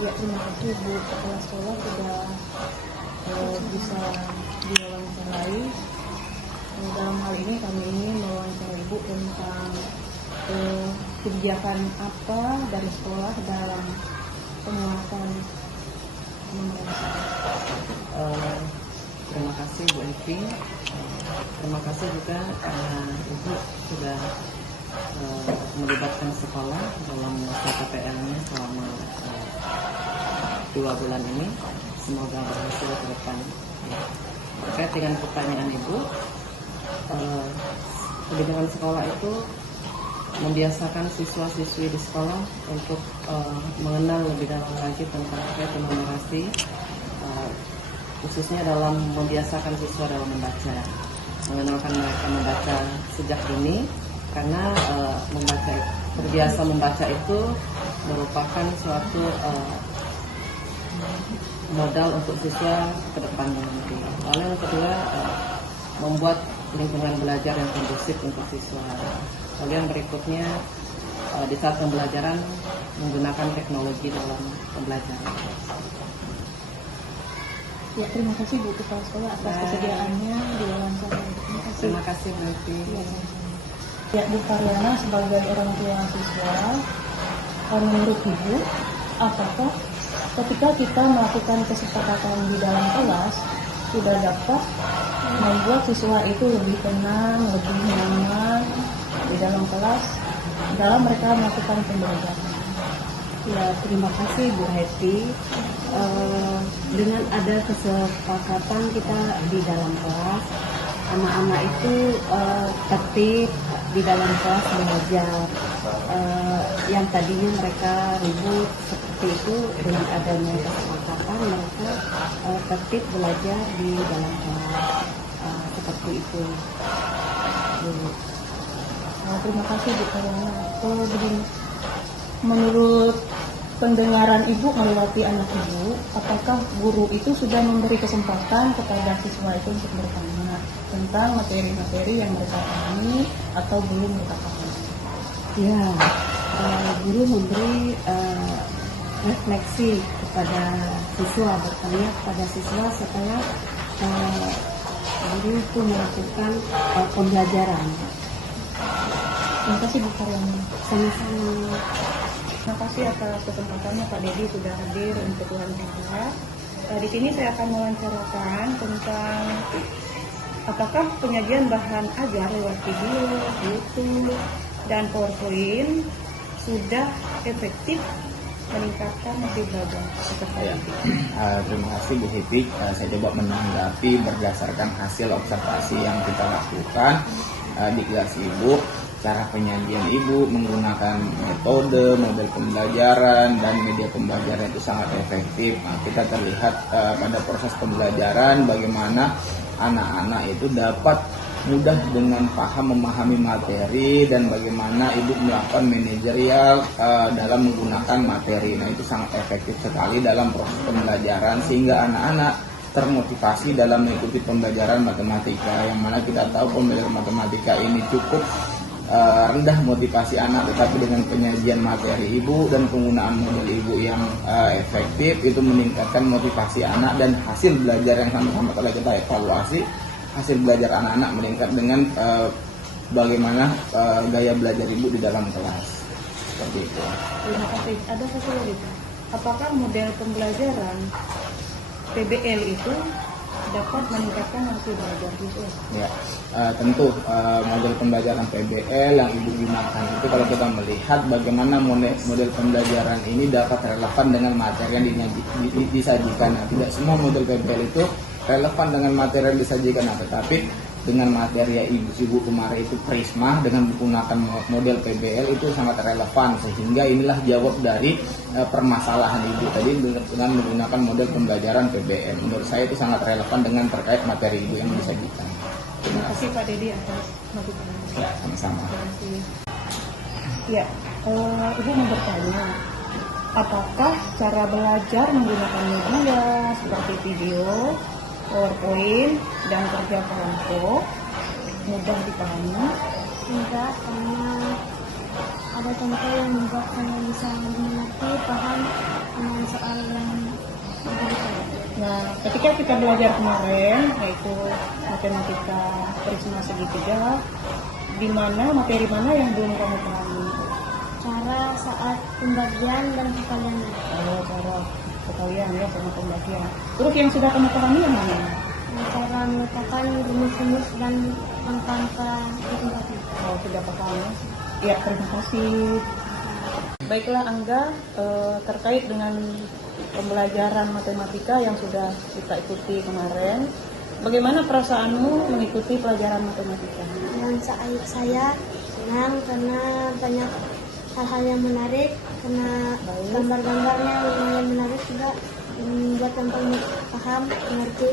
Ya, terima kasih Bu Kepala Sekolah sudah bisa diwawancarai. Dalam hal ini kami ingin mewawancarai Ibu tentang kebijakan apa dari sekolah dalam penguatan numerasi. Terima kasih Bu Evi. Terima kasih juga karena Ibu sudah melibatkan sekolah dalam KPL-nya selama 2 bulan ini. Semoga berhasil ke depan. Terkait dengan pertanyaan Ibu, pendidikan sekolah itu membiasakan siswa-siswi di sekolah untuk mengenal lebih dalam lagi tentang terkait numerasi, khususnya dalam membiasakan siswa dalam membaca, mengenalkan mereka membaca sejak dini, karena terbiasa membaca itu merupakan suatu modal untuk siswa ke depannya nanti. Lalu yang kedua, membuat lingkungan belajar yang kondusif untuk siswa. Lalu yang berikutnya, di saat pembelajaran menggunakan teknologi dalam pembelajaran. Ya, terima kasih Bu Kepala Sekolah atas kesediaannya diwawancara. Terima kasih Bu Evi. Ya, Bu Karyana sebagai orang tua siswa, menurut Ibu, apakah ketika kita melakukan kesepakatan di dalam kelas sudah dapat membuat siswa itu lebih tenang, lebih nyaman di dalam kelas dalam mereka melakukan pembelajaran? Ya, terima kasih Bu Heti. Dengan ada kesepakatan kita di dalam kelas, anak-anak itu tertib di dalam kelas belajar. Yang tadinya mereka ribut seperti itu, dengan adanya kesepakatan mereka tertib belajar di dalam kelas, seperti itu. Terima kasih Bu Karyana. Begini, menurut pendengaran Ibu melewati anak Ibu, apakah guru itu sudah memberi kesempatan kepada siswa itu untuk bertanya tentang materi-materi yang mereka pahami atau belum mereka pahami? Ya, guru memberi refleksi kepada siswa, bertanya kepada siswa setelah guru itu melakukan pembelajaran. Terima kasih Bu Karyana. Sama-sama. Terima kasih atas kesempatannya Pak Dedi sudah hadir untuk wawancara. Di sini saya akan mewawancarakan tentang apakah penyajian bahan ajar lewat video, YouTube, dan PowerPoint sudah efektif meningkatkan motivasi belajar peserta didik. Terima kasih Bu Hiti. Saya coba menanggapi berdasarkan hasil observasi yang kita lakukan di kelas Ibu. Cara penyajian Ibu menggunakan metode, model pembelajaran, dan media pembelajaran itu sangat efektif. Kita terlihat pada proses pembelajaran bagaimana anak-anak itu dapat mudah dengan paham memahami materi dan bagaimana Ibu melakukan manajerial dalam menggunakan materi. Nah, itu sangat efektif sekali dalam proses pembelajaran sehingga anak-anak termotivasi dalam mengikuti pembelajaran matematika, yang mana kita tahu pembelajaran matematika ini cukup rendah motivasi anak, tetapi dengan penyajian materi Ibu dan penggunaan model Ibu yang efektif itu meningkatkan motivasi anak, dan hasil belajar yang sama-sama telah kita evaluasi, hasil belajar anak-anak meningkat dengan bagaimana gaya belajar Ibu di dalam kelas. Seperti itu. Terima kasih. Ada satu lagi Pak. Apakah model pembelajaran PBL itu dapat meningkatkan hasil belajar siswa? Ya, tentu model pembelajaran PBL yang Ibu gunakan itu, kalau kita melihat bagaimana model pembelajaran ini dapat relevan dengan materi yang disajikan. Nah, tidak semua model PBL itu relevan dengan materi yang disajikan, tetapi dengan materi yang Ibu kemarin itu Prisma dengan menggunakan model PBL itu sangat relevan, sehingga inilah jawab dari permasalahan Ibu tadi dengan menggunakan model pembelajaran PBL. Menurut saya itu sangat relevan dengan terkait materi Ibu yang disajikan. Terima kasih Pak Dedi atas motivasi. Ya, sama-sama. Terima kasih. Ya, Ibu mau bertanya, apakah cara belajar menggunakan media seperti video, PowerPoint, dan kerja kelompok mudah dipahami? Enggak, karena ada contoh yang membuat saya bisa mengerti paham dengan soal yang berbeda. Nah, ketika kita belajar kemarin, yaitu matematika prisma segitiga, di mana materi mana yang belum kamu pahami? Cara saat pembagian dan perkalianan. Oh, cara perkalian ya sama pembagian. Terus yang sudah kamu pahami yang mana? Cara meletakkan rumus-rumus dan angka-angka di tempatnya. Oh, sudah paham ya? Ya, terima kasih. Baiklah Angga, terkait dengan pembelajaran matematika yang sudah kita ikuti kemarin, bagaimana perasaanmu mengikuti pelajaran matematika? Dan saya senang karena banyak hal-hal yang menarik, karena gambar-gambarnya lumayan menarik juga, membuat gampang paham, mengerti.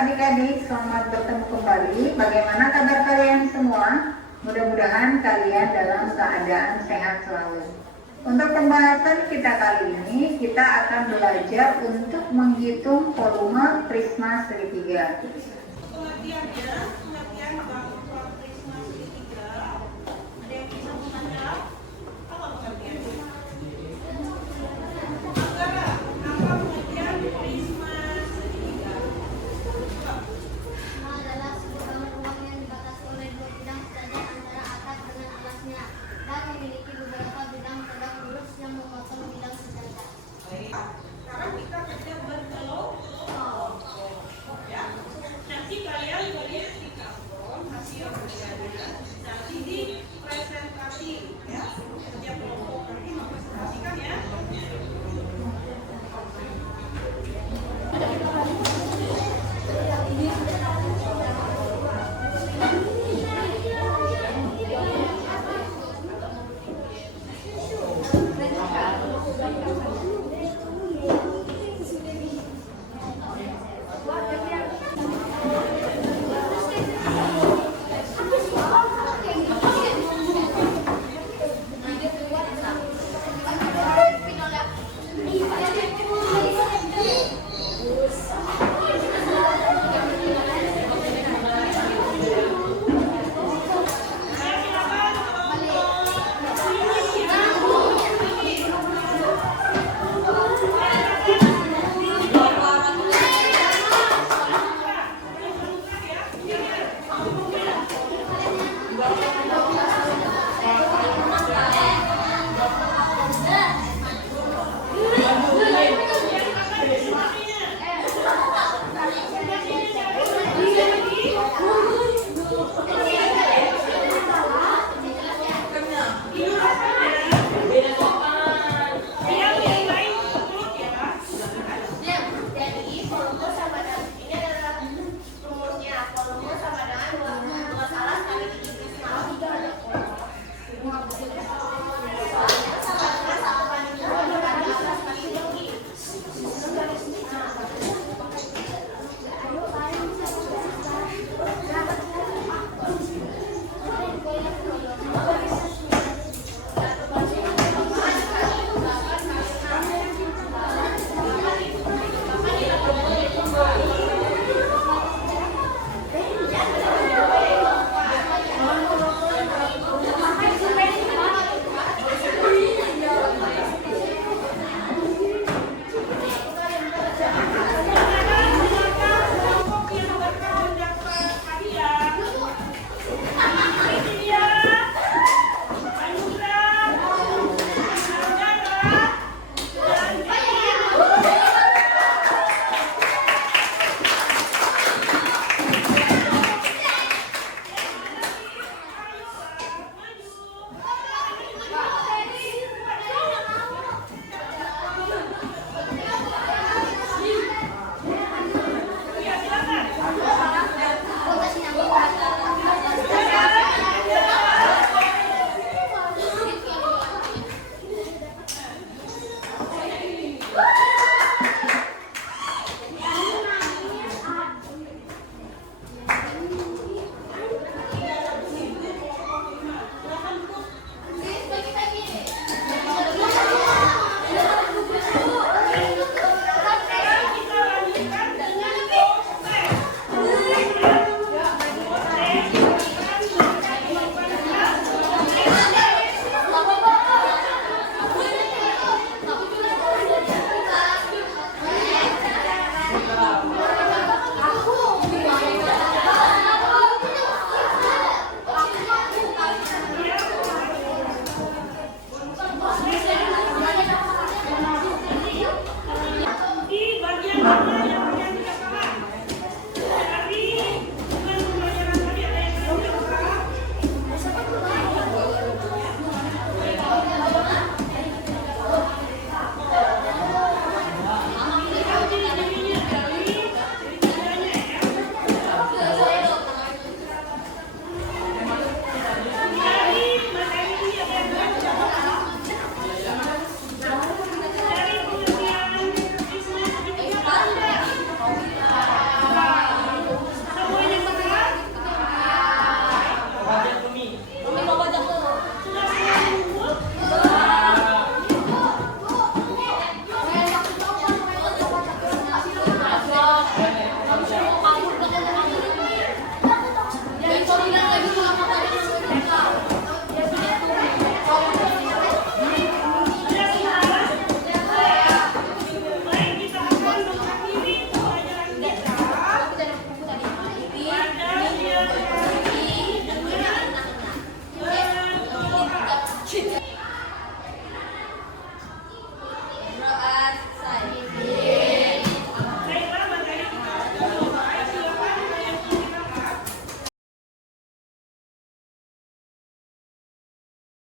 adik-adik, selamat bertemu kembali. Bagaimana kabar kalian semua? Mudah-mudahan kalian dalam keadaan sehat selalu. Untuk pembahasan kita kali ini, kita akan belajar untuk menghitung volume prisma segitiga. Pengertiannya, pengertian bahwa prisma segitiga, ada yang bisa menanyakan apa pengertiannya? Saudara, apa pengertian prisma segitiga? Adalah sebuah ruang yang dibatasi oleh ada